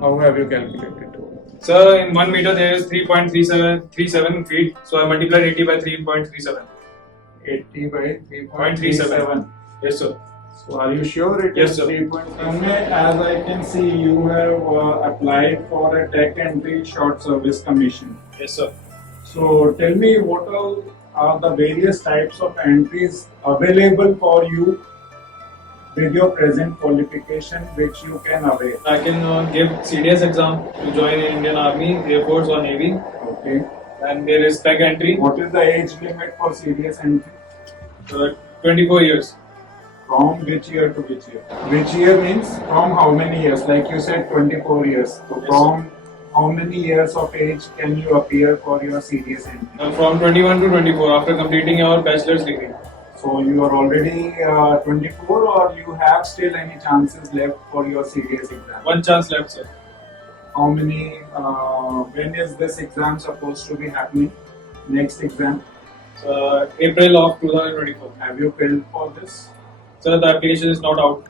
How have you calculated to? Sir, in 1 meter there is 3.37 feet. So I multiplied 80 by 3.37. 80 by 3.37. Yes, sir. So are you sure it Yes, is sir. 3.37? As I can see, you have applied for a tech entry short service commission. Yes, sir. So tell me, what all are the various types of entries available for you with your present qualification which you can avail? I can give CDS exam to join in Indian Army, Air Force or Navy. Okay. And there is tech entry. What is the age limit for serious entry? 24 years. From which year to which year? Which year means from how many years? Like you said, 24 years. So Yes, from how many years of age can you appear for your serious entry? From 21 to 24 after completing your bachelor's degree. So you are already 24, or you have still any chances left for your serious exam? One chance left, sir. How many? When is this exam supposed to be happening? Next exam? April of 2024. Have you filled for this? Sir, the application is not out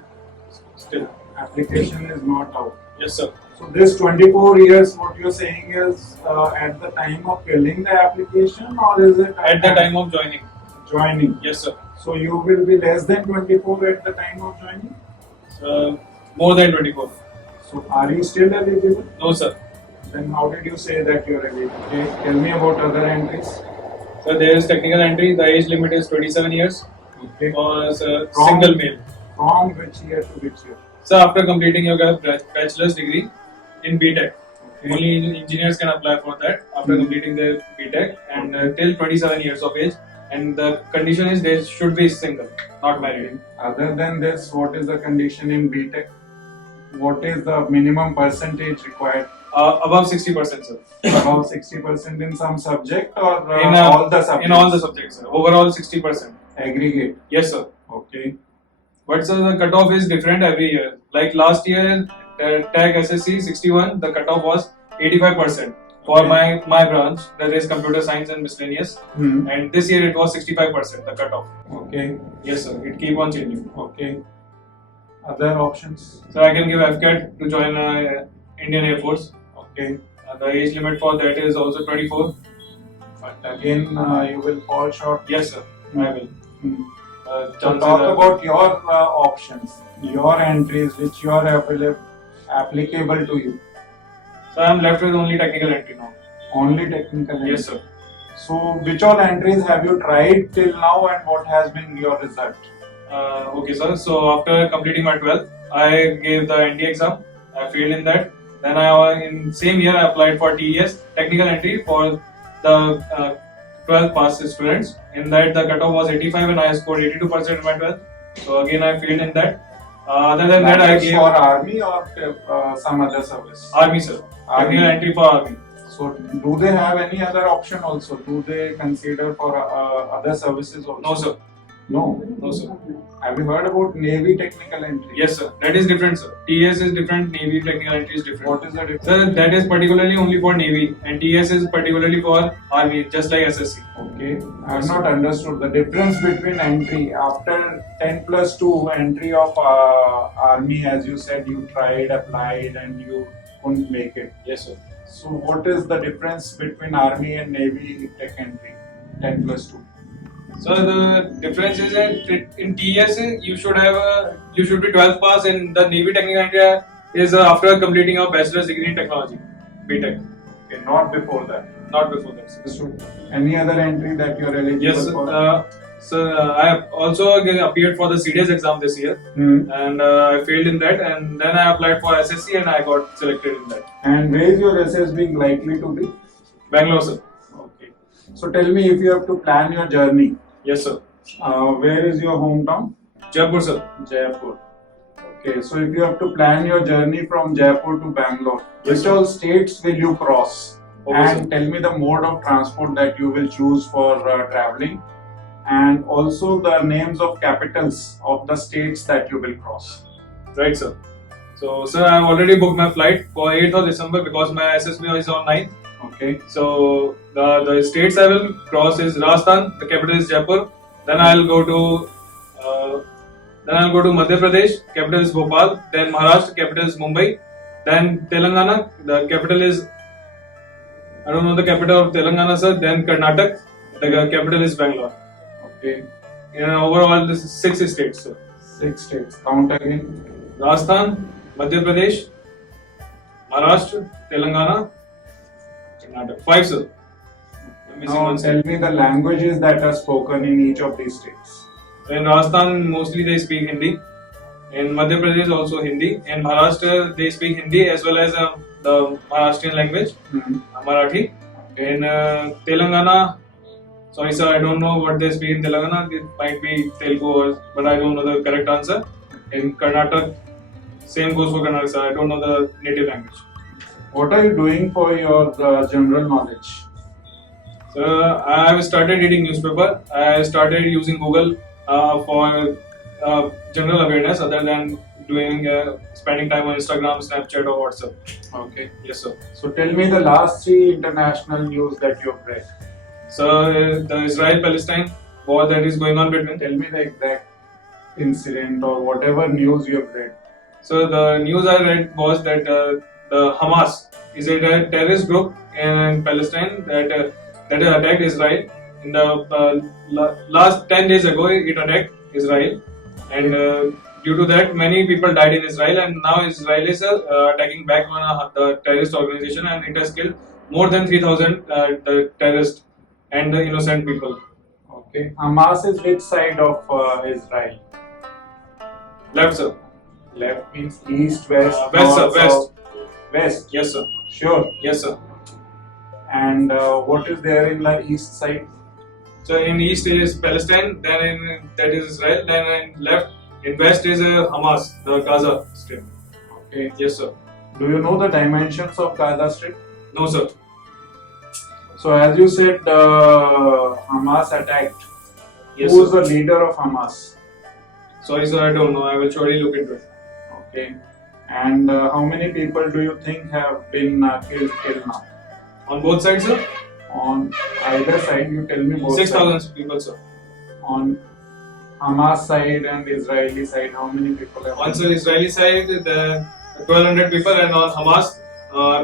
still. Application is not out. Yes, sir. So this 24 years, what you're saying is at the time of filling the application, or is it At the time of joining. joining? Yes, sir. So you will be less than 24 at the time of joining? More than 24. So are you still eligible? No, sir. Then how did you say that you're eligible? Okay, tell me about other entries. So there is technical entry. The age limit is 27 years. Okay. For single male. From which year to which year? So after completing your bachelor's degree in B.Tech. Okay. Only engineers can apply for that after completing their B.Tech and till 27 years of age. And the condition is they should be single, not married. Other than this, what is the condition in B.Tech? What is the minimum percentage required? Above 60%, sir. About 60% in some subject, or In all the subjects? In all the subjects, sir. Overall 60%. Aggregate? Yes, sir. Okay. But sir, the cutoff is different every year. Like last year, Tech SSC 61, the cutoff was 85%. For my branch, that is computer science and miscellaneous. And this year it was 65%, the cutoff. Okay. Yes, sir. It keep on changing. Okay. Other options? So I can give FCAT to join Indian Air Force. Okay. The age limit for that is also 24. But again, you will fall short. Yes, sir. I will. So talk about your options, your entries which you are applicable to you. So I am left with only technical entry now. Only technical entry? Yes, sir. So which all entries have you tried till now, and what has been your result? Okay, sir. So after completing my 12th, I gave the ND exam. I failed in that. Then in same year I applied for TES technical entry for the 12th pass students. In that the cutoff was 85 and I scored 82% in my 12th. So again I failed in that. Other than that I gave for army or some other service? Army, sir. Army. Technical entry for army. So do they have any other option also? Do they consider for other services also? No, sir. No? No, sir. Have you heard about Navy technical entry? Yes, sir. That is different, sir. TS is different, Navy technical entry is different. What is the difference? Sir, that is particularly only for Navy and TS is particularly for Army, just like SSC. Okay. I have not understood the difference between entry. After 10 plus 2 entry of Army, as you said, you tried, applied and you couldn't make it. Yes, sir. So what is the difference between Army and Navy tech entry? 10 plus 2. So the difference is that in TS you should be 12th pass, and the Navy technical entry is after completing your bachelor's degree in technology, B.Tech. Okay, not before that. Not before that, sir. So, any other entry that you are eligible Yes, for? sir. I have also appeared for the CDS exam this year, and I failed in that. And then I applied for SSC and I got selected in that. And where is your SSB likely to be? Bangalore, sir. Okay. So tell me, if you have to plan your journey. Yes, sir. Where is your hometown? Jaipur, sir. Jaipur. Okay, so if you have to plan your journey from Jaipur to Bangalore, Yes, which all states will you cross? Okay, And sir. tell me the mode of transport that you will choose for traveling, and also the names of capitals of the states that you will cross. Right, sir. So, sir, I have already booked my flight for 8th of December because my SSB is on 9th. Okay. So the states I will cross is Rajasthan, the capital is Jaipur. Then I'll go to Madhya Pradesh, capital is Bhopal. Then Maharashtra, capital is Mumbai. Then Telangana, the capital is, I don't know the capital of Telangana, sir. Then Karnataka, the capital is Bangalore. Okay. Overall, this is 6 states, sir. 6 states. Count again. Rajasthan, Madhya Pradesh, Maharashtra, Telangana, Karnataka. 5, sir. I'm missing Now one tell state. me the languages that are spoken in each of these states. In Rajasthan, mostly they speak Hindi. In Madhya Pradesh, also Hindi. In Maharashtra, they speak Hindi as well as the Maharashtrian language, Marathi. Okay. In Telangana, sorry sir, I don't know what they speak in Telangana. It might be Telugu, but I don't know the correct answer. In Karnataka, same goes for Karnataka, sir. I don't know the native language. What are you doing for your general knowledge? So I have started reading newspaper. I started using Google for general awareness, other than doing spending time on Instagram, Snapchat, or WhatsApp. Okay. Yes, sir. So tell me the last 3 international news that you have read. So the Israel-Palestine war that is going on between. Tell me the exact incident or whatever news you have read. So the news I read was that the Hamas is a terrorist group in Palestine that attacked Israel. In the last 10 days ago, it attacked Israel, and due to that, many people died in Israel. And now Israel is attacking back on the terrorist organization, and it has killed more than 3,000 the terrorists and the innocent people. Okay. Hamas is which side of Israel? Left, sir. Left means east, west, West, sir. north, West. south? West. Yes, sir. Sure. Yes, sir. And what is there in the east side? So in east is Palestine, then that is Israel, then in left, in west is Hamas, the Gaza Strip. Okay. Yes, sir. Do you know the dimensions of Gaza Strip? No, sir. So as you said, Hamas attacked. Yes, Who is sir. the leader of Hamas? Sorry, sir, I don't know. I will surely look into it. Okay. And how many people do you think have been killed till now? On both sides, sir? On either side, you tell me both 6,000 sides. people, sir. On Hamas side and Israeli side, how many people have On the Israeli side, the 1,200 people, and on Hamas,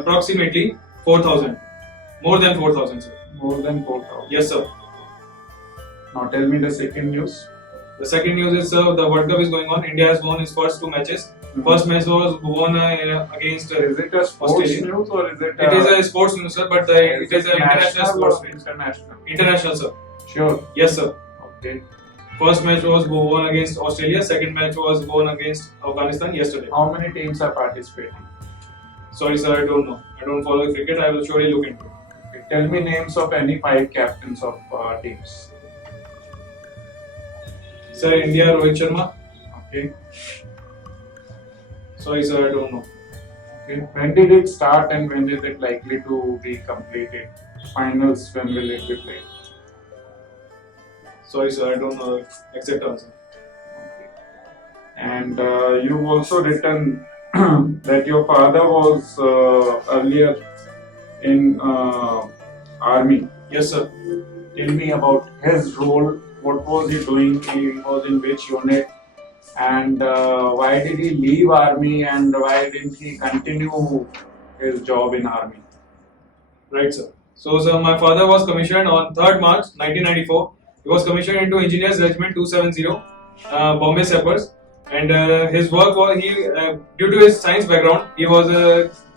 approximately 4,000. More than 4,000, sir. More than 4,000. Yes, sir. Now tell me the second news. The second news is, sir, the World Cup is going on. India has won its first 2 matches. First match was won against Is it a sports Australia. news or is it? It is a sports news, sir, but it is an international sports news. International. International, sir. Sure. Yes, sir. Okay. First match was won against Australia. Second match was won against Afghanistan yesterday. How many teams are participating? Sorry, sir, I don't know. I don't follow cricket. I will surely look into it. Okay. Tell me names of any 5 captains of teams. Sir, India, Rohit Sharma. Okay. Sorry, sir, I don't know. Okay. When did it start and when is it likely to be completed? Finals, when will it be played? Sorry, sir, I don't know the exact answer. Okay. And you've also written that your father was earlier in army. Yes, sir. Tell me about his role. What was he doing? He was in which unit? And why did he leave army? And why didn't he continue his job in army? Right, sir. So, sir, my father was commissioned on 3rd March 1994. He was commissioned into Engineers Regiment 270, Bombay Sappers. And his work was, due to his science background, he was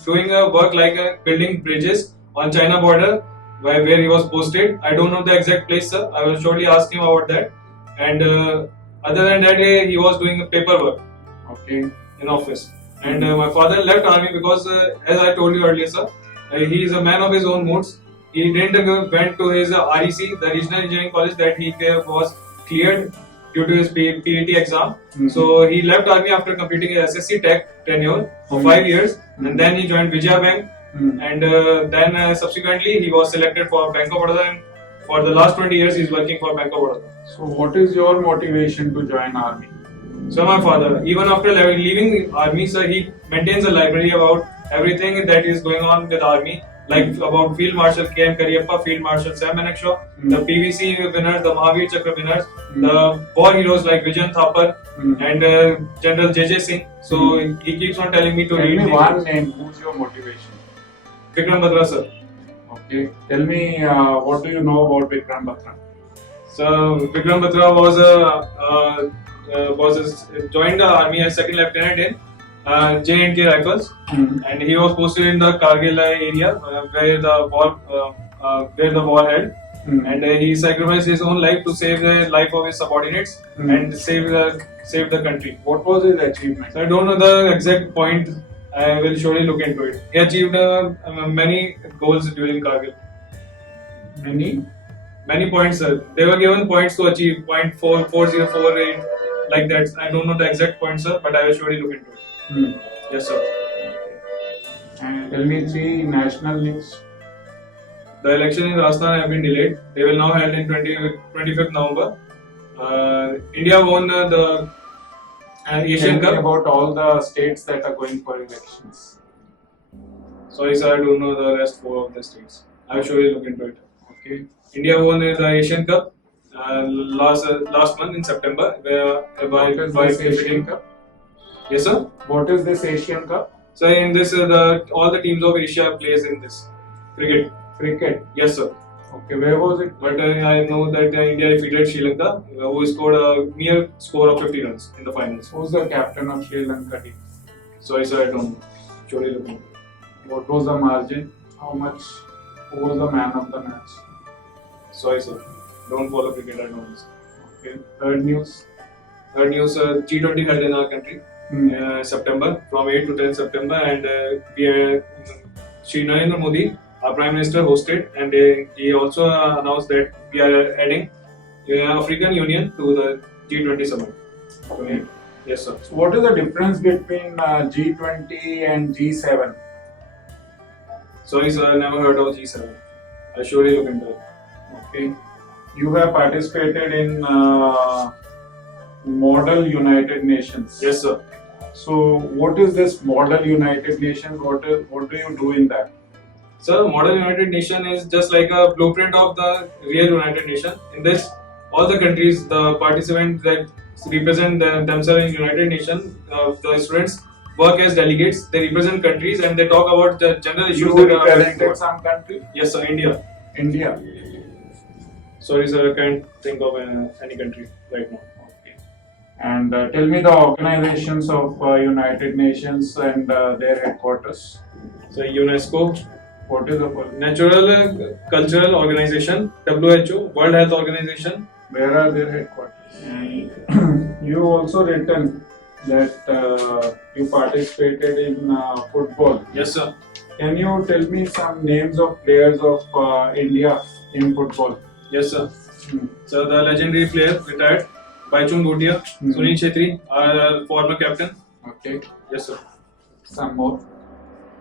doing work like building bridges on China border, where he was posted. I don't know the exact place, sir. I will surely ask him about that. And other than that, he was doing paperwork. Okay. In office. And my father left army because, as I told you earlier, sir, he is a man of his own moods. He didn't went to his REC, the Regional Engineering College that he was cleared due to his PET exam. So he left army after completing his SSC Tech tenure for 5 years, and then he joined Vijaya Bank. And then subsequently he was selected for Bank of Baroda, and for the last 20 years he is working for Bank of Baroda. So what is your motivation to join army? So my father, even after leaving army, sir, he maintains a library about everything that is going on with army. like about Field Marshal K.M. Kariappa, Field Marshal Sam Manekshaw, the PVC winners, the Mahavir Chakra winners, the war heroes like Vijayan Thapar and General J.J. Singh. So he keeps on telling me to Tell read me these one books. name. Who's your motivation? Vikram Batra, sir. Okay. Tell me what do you know about Vikram Batra? So Vikram Batra joined the army as second lieutenant in J&K Rifles, and he was posted in the Kargil area where the war held, and he sacrificed his own life to save the life of his subordinates and save the country. What was his achievement? So I don't know the exact point. I will surely look into it. He achieved many goals during Kargil. Many points, sir. They were given points to achieve, 0.4048, like that. I don't know the exact points, sir, but I will surely look into it. Yes, sir. And tell me 3 national news. The election in Rajasthan have been delayed. They will now held in 25th November. India won the Asian Tell me Cup. about all the states that are going for elections. Sorry, sir, I don't know the rest 4 of the states. I will surely look into it. Okay. India won the Asian Cup last month in September. What is this Asian Cup? Yes, sir. What is this Asian Cup? So in this, all the teams of Asia plays in this cricket. Cricket. Yes, sir. Okay, where was it? But I know that India defeated Sri Lanka, who scored a mere score of 50 runs in the finals. Who's the captain of Sri Lanka team? Sorry, sir, I don't know. Surely look into it. What was the margin? How much? Who was the man of the match? Sorry, sir. Don't follow cricket, I don't know. Okay. Third news. Third news, G20 held in our country. September, from 8 to 10 September, and Shri Narendra Modi, our Prime Minister, hosted, and he also announced that we are adding African Union to the G20 summit. Okay. Yes, sir. So what is the difference between G20 and G7? Sorry, sir, I never heard of G7. I'll surely look into it. Okay. You have participated in Model United Nations. Yes, sir. So, what is this Model United Nations? What do you do in that? Sir, Model United Nation is just like a blueprint of the real United Nation. In this, all the countries, the participants that represent themselves in United Nation, the students work as delegates. They represent countries and they talk about the general issues. You represented some country? Yes, sir, India. India. Sorry, sir, I can't think of any country right now. Okay. And tell me the organizations of United Nations and their headquarters. So, UNESCO. What is the Natural Cultural Organization, WHO, World Health Organization. Where are their headquarters? You also written that you participated in football. Yes, sir. Can you tell me some names of players of India in football? Yes, sir. So the legendary player retired, Baichung Bhutia, Sunil Chhetri, our former captain. Okay. Yes, sir. Some more.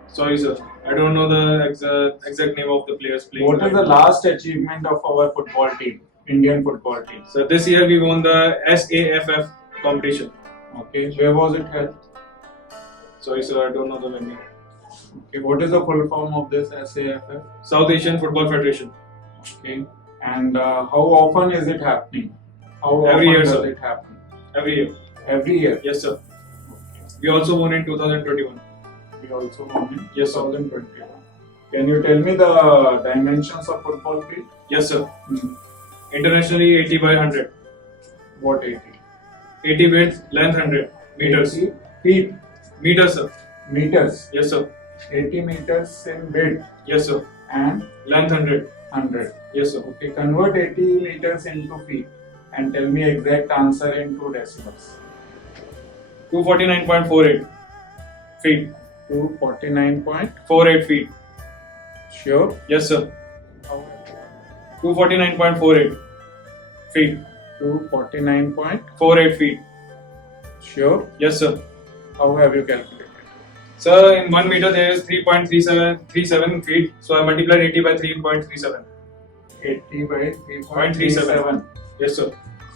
Sorry, sir. I don't know the exact name of the players playing. What is the last achievement of our football team, Indian football team? So this year we won the SAFF competition. Okay. Where was it held? Sorry, sir. I don't know the venue. Okay. What is the full form of this SAFF? South Asian Football Federation. Okay. And how often is it happening? How Every often year, does sir. it happen? Every year. Every year? Yes, sir. We also won in 2021. We also won in Yes, sir. 2021. Can you tell me the dimensions of football field? Yes, sir. Internationally 80 by 100. What 80? 80 width, length 100 meters. 80 feet. Meters, sir. Meters. Yes, sir. 80 meters in width Yes, sir. and Length 100. 100. Yes, sir. Okay, convert 80 meters into feet and tell me exact answer in 2 decimals. 249.48 feet. 249. 48 feet. Sure? Yes, sir. 249.48 feet. 249. 48 feet. Sure? Yes, sir. How have you calculated? Sir, in 1 meter there is 3.37 feet. So I multiplied 80 by 3.37. 80 by 3.37. Yes, sir.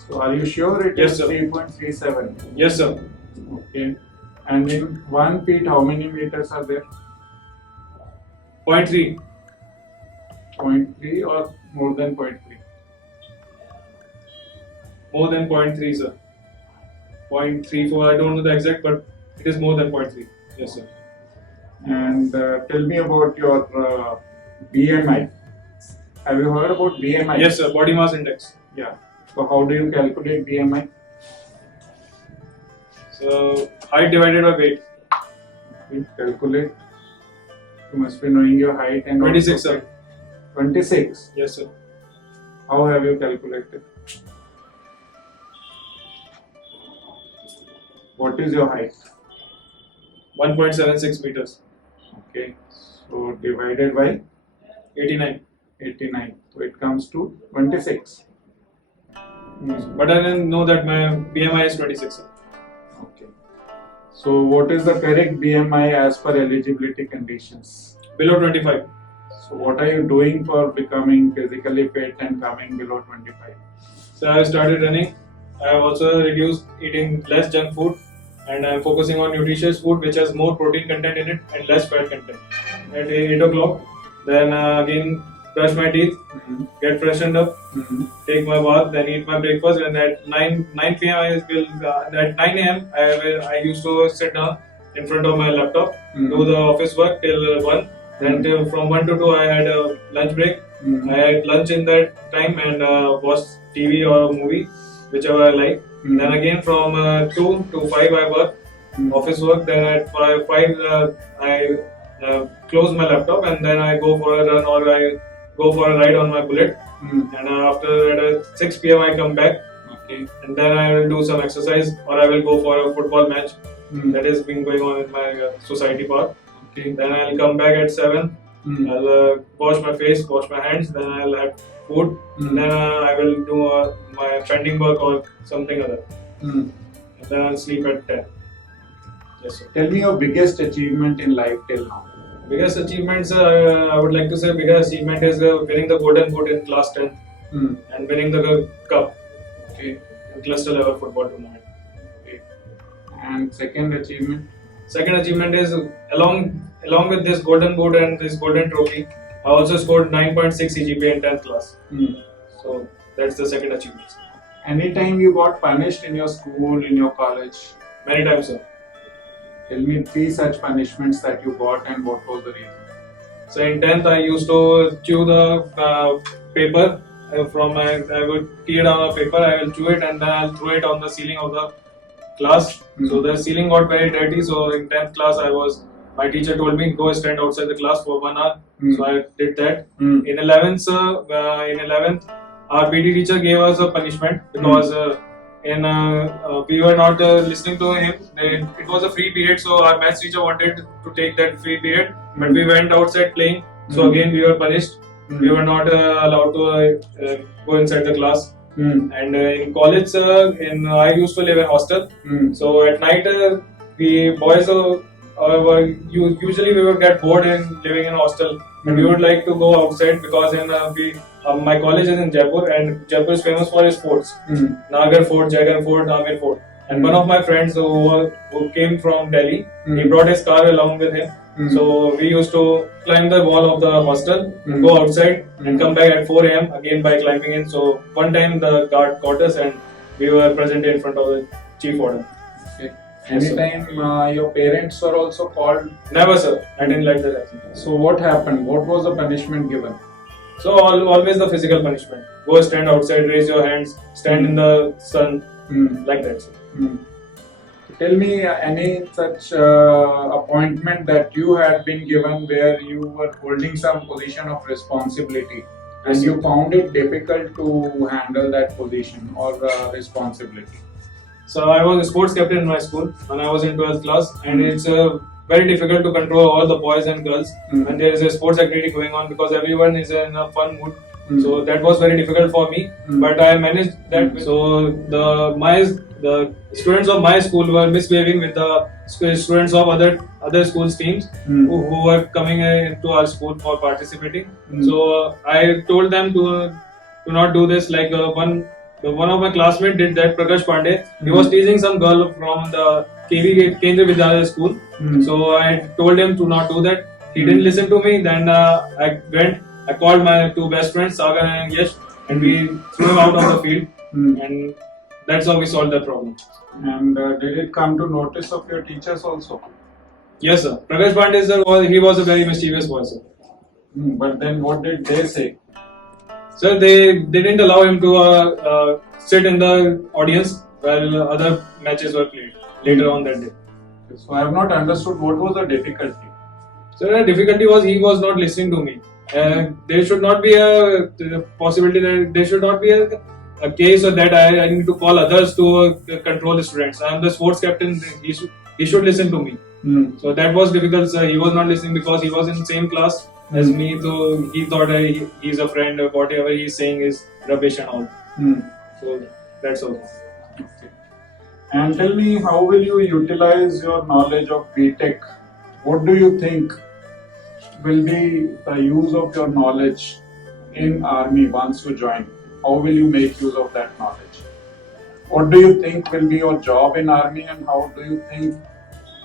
So are you sure it Yes, is sir. 3.37? Yes, sir. Okay. And in 1 feet, how many meters are there? 0.3. 0.3 or more than 0.3? More than 0.3, sir. 0.34, I don't know the exact, but it is more than 0.3. Yes, sir. And tell me about your BMI. Have you heard about BMI? Yes, sir. Body mass index. Yeah. So how do you calculate BMI? So height divided by weight. You calculate. You must be knowing your height and 26, also sir. 26. Yes, sir. How have you calculated? What is your height? 1.76 meters. Okay. So divided by 89. 89. So it comes to 26. But I didn't know that my BMI is 26, sir. Okay. So what is the correct BMI as per eligibility conditions? Below 25. So what are you doing for becoming physically fit and coming below 25? So I have started running. I have also reduced eating less junk food, and I am focusing on nutritious food which has more protein content in it and less fat content. At 8 o'clock, then again brush my teeth, get freshened up, take my bath, then eat my breakfast, and at 9 p.m. At 9 a.m. I used to sit down in front of my laptop, do the office work till 1. Then from 1 to 2 I had a lunch break. I had lunch in that time and watched TV or a movie, whichever I like. Then again from 2 to 5 I work, office work. Then at 5 I close my laptop and then I go for a run or I go for a ride on my bullet. And after at 6 p.m. I come back. Okay. And then I will do some exercise or I will go for a football match that is been going on in my society park. Okay. Then I'll come back at 7. I'll wash my face, wash my hands. Then I'll have food. Then I will do my pending work or something other. And then I'll sleep at 10. Yes, sir. Tell me your biggest achievement in life till now. Biggest achievements, I would like to say, biggest achievement is winning the Golden Boot in class 10 and winning the Cup in cluster level football tournament. Okay. And second achievement? Second achievement is along with this Golden Boot and this Golden Trophy, I also scored 9.6 CGPA in 10th class. So that's the second achievement. Anytime you got punished in your school, in your college? Many times, sir. Tell me 3 such punishments that you got and what was the reason? So in 10th, I used to chew the paper I would tear down a paper, I will chew it and then I'll throw it on the ceiling of the class. So the ceiling got very dirty. So in 10th class, my teacher told me go stand outside the class for 1 hour. So I did that. In 11th, our PT teacher gave us a punishment because we were not listening to him. It was a free period, so our maths teacher wanted to take that free period, but we went outside playing. So again, we were punished. We were not allowed to go inside the class. And in college, I used to live in hostel. So at night, we boys usually we would get bored in living in hostel, and we would like to go outside because my college is in Jaipur, and Jaipur is famous for its forts, Nagar Fort, Jaigarh Fort, Amir Fort. And one of my friends who came from Delhi, he brought his car along with him. So we used to climb the wall of the hostel, go outside and come back at 4 a.m. again by climbing in. So one time the guard caught us and we were present in front of the chief warden. Okay. Anytime your parents were also called? Never, sir. I didn't like that. So what happened? What was the punishment given? So always the physical punishment. Go stand outside, raise your hands, stand in the sun, like that, sir. Tell me any such appointment that you had been given where you were holding some position of responsibility and you found it difficult to handle that position or responsibility. So I was a sports captain in my school when I was in 12th class, and it's very difficult to control all the boys and girls when there is a sports activity going on because everyone is in a fun mood. So that was very difficult for me, but I managed that. So the students of my school were misbehaving with the students of other schools teams who were coming into our school for participating. So I told them to not do this. Like one of my classmates did that. Prakash Pandey. He was teasing some girl from the Kendriya Vidyalaya school. So I told him to not do that. He didn't listen to me. Then I went. I called my two best friends, Sagar and Yash, and we threw him out of the field, and that's how we solved the problem. And did it come to notice of your teachers also? Yes, sir. Prakash Pandey sir he was a very mischievous boy, sir. But then what did they say? Sir, they didn't allow him to sit in the audience while other matches were played later on that day. So I have not understood what was the difficulty. So the difficulty was he was not listening to me. There should not be a possibility that there should not be a case of that I need to call others to control the students. I am the sports captain. He should listen to me. So that was difficult, sir. He was not listening because he was in the same class as me. So he thought he's a friend. Whatever he's saying is rubbish and all. So that's all. Okay. And tell me, how will you utilize your knowledge of B.Tech? What do you think will be the use of your knowledge in army once you join? How will you make use of that knowledge? What do you think will be your job in army, and how do you think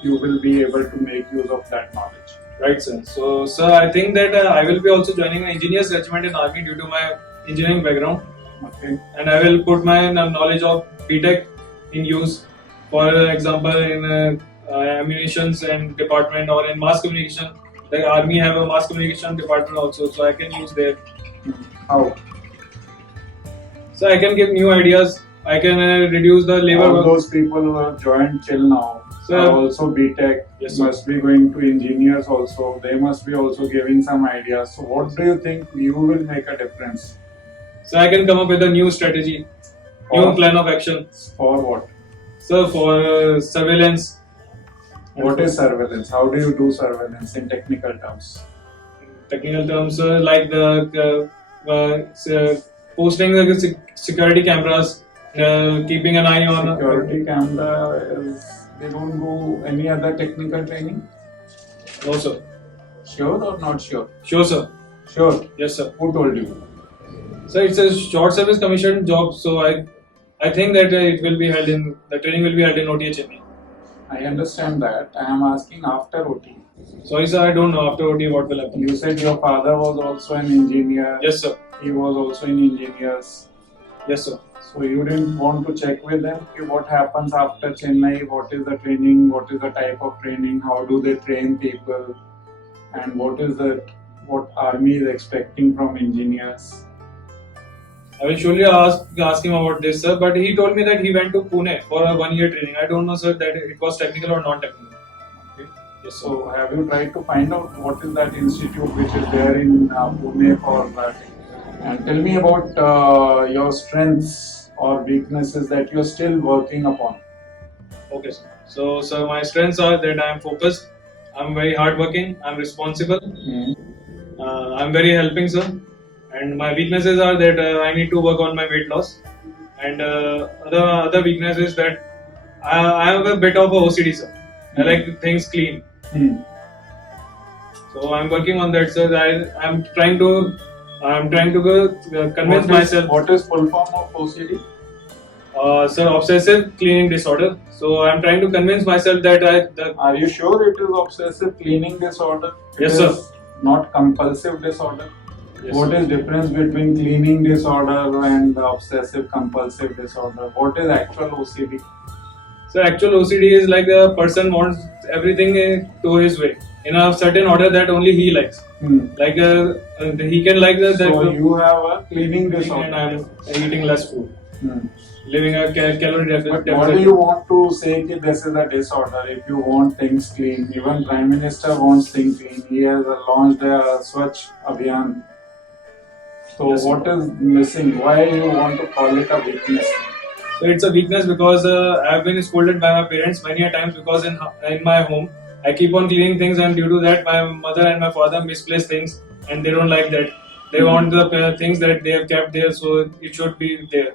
you will be able to make use of that knowledge? Right, sir. So, sir, I think that I will be also joining an engineer's regiment in army due to my engineering background. Okay. And I will put my knowledge of B.Tech in use. For example, in ammunitions and department or in mass communication. The army have a mass communication department also, so I can use there. How? So I can give new ideas. I can reduce the labor. All those people who have joined till now are also B.Tech. Yes, must be going to engineers also. They must be also giving some ideas. So what do you think you will make a difference? So I can come up with a new strategy, new plan of action. For what? So for surveillance. What is surveillance? How do you do surveillance in technical terms? Technical terms like the posting the security cameras, keeping an eye on security camera is, they don't do any other technical training? No, sir. Sure or not sure? Sure, sir. Sure. Yes, sir. Who told you? So it's a short service commission job, so I think that the training will be held in OTA Chennai. I understand that. I am asking after OT. Sorry, sir, I don't know after OT what will happen. You said your father was also an engineer. Yes, sir. He was also in engineers. Yes, sir. So you didn't want to check with them what happens after Chennai, what is the training, what is the type of training, how do they train people, and what army is expecting from engineers. I will surely ask him about this, sir. But he told me that he went to Pune for a 1 year training. I don't know, sir, that it was technical or non-technical. Okay. Yes, sir. So have you tried to find out what is that institute which is there in Pune for that? And tell me about your strengths or weaknesses that you are still working upon. Okay, sir. So, sir, my strengths are that I am focused, I am very hardworking, I am responsible, I am very helping, sir. And my weaknesses are that I need to work on my weight loss. And other weakness is that I have a bit of a OCD, sir. I like things clean. So I'm working on that, sir. I'm trying to convince myself. What is full form of OCD? Sir, obsessive cleaning disorder. So I'm trying to convince myself that Are you sure it is obsessive cleaning disorder? Yes, sir. Not compulsive disorder. Yes, What sir. is difference between cleaning disorder and obsessive compulsive disorder? What is actual OCD? So actual OCD is like a person wants everything to his way in a certain order that only he likes. Like he can like that. So you have a cleaning disorder. And I'm eating less food. Living a calorie deficit. But what do you want to say that this is a disorder? If you want things clean, even Prime Minister wants things clean. He has launched a Swachh Abhiyan. So Yes, what is missing? Why you want to call it a weakness? So it's a weakness because I've been scolded by my parents many a times because in my home I keep on cleaning things, and due to that my mother and my father misplace things and they don't like that. They want the things that they have kept there, so it should be there.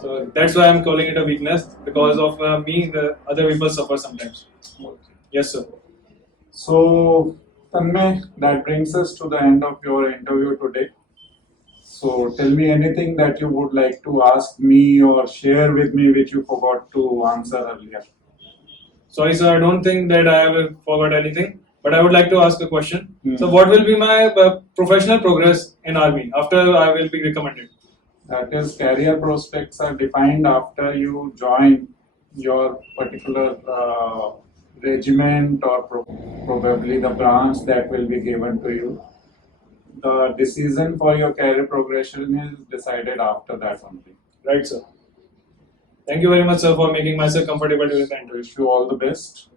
So that's why I'm calling it a weakness, because of me, the other people suffer sometimes. Okay. Yes, sir. So Tanmay, that brings us to the end of your interview today. So tell me anything that you would like to ask me or share with me which you forgot to answer earlier. Sorry, sir, I don't think that I have forgot anything. But I would like to ask a question. Hmm. So, what will be my professional progress in army after I will be recommended? That is, career prospects are defined after you join your particular regiment or probably the branch that will be given to you. The decision for your career progression is decided after that only. Right, sir. Thank you very much, sir, for making myself comfortable during the interview. Wish you all the best.